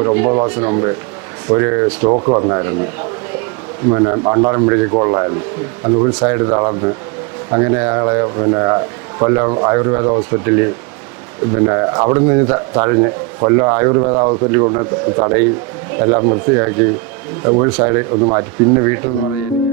ഒരു 9 മാസം മുമ്പ് ഒരു സ്റ്റോക്ക് വന്നായിരുന്നു. പിന്നെ അണ്ണാറം മെഡിക്കൽ കോളേജിലായിരുന്നു. അന്ന് ഒരു സൈഡ് തളർന്ന് അങ്ങനെ ഞങ്ങളെ കൊല്ലം ആയുർവേദ ഹോസ്പിറ്റലിൽ അവിടെ നിന്ന് തഴഞ്ഞ് കൊല്ലം ആയുർവേദ ഹോസ്പിറ്റലിൽ കൊണ്ട് തടയി എല്ലാം വൃത്തിയാക്കി ഒരു സൈഡ് ഒന്ന് മാറ്റി. പിന്നെ വീട്ടിൽ നിന്ന് പറഞ്ഞാൽ എനിക്ക്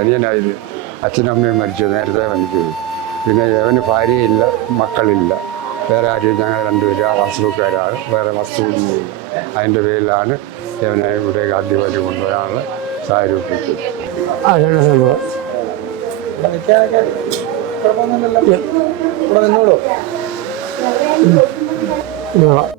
അനിയനായത് അച്ഛനും അമ്മയും മരിച്ചു, നേരത്തെ മരിച്ചത്. പിന്നെ അവന് ഭാര്യയില്ല, മക്കളില്ല, വേറെ ആരും. ഞങ്ങൾ രണ്ടുപേരും ആ വസ്തുക്കാരാണ്, വേറെ വസ്തുവൊന്നുമില്ല. അതിൻ്റെ പേരിലാണ് അവനെ ഇവിടെ ആദ്യമായിട്ട് കൊണ്ടുവരാനുള്ള സാഹചര്യം ഒപ്പിച്ചത്. സംഭവം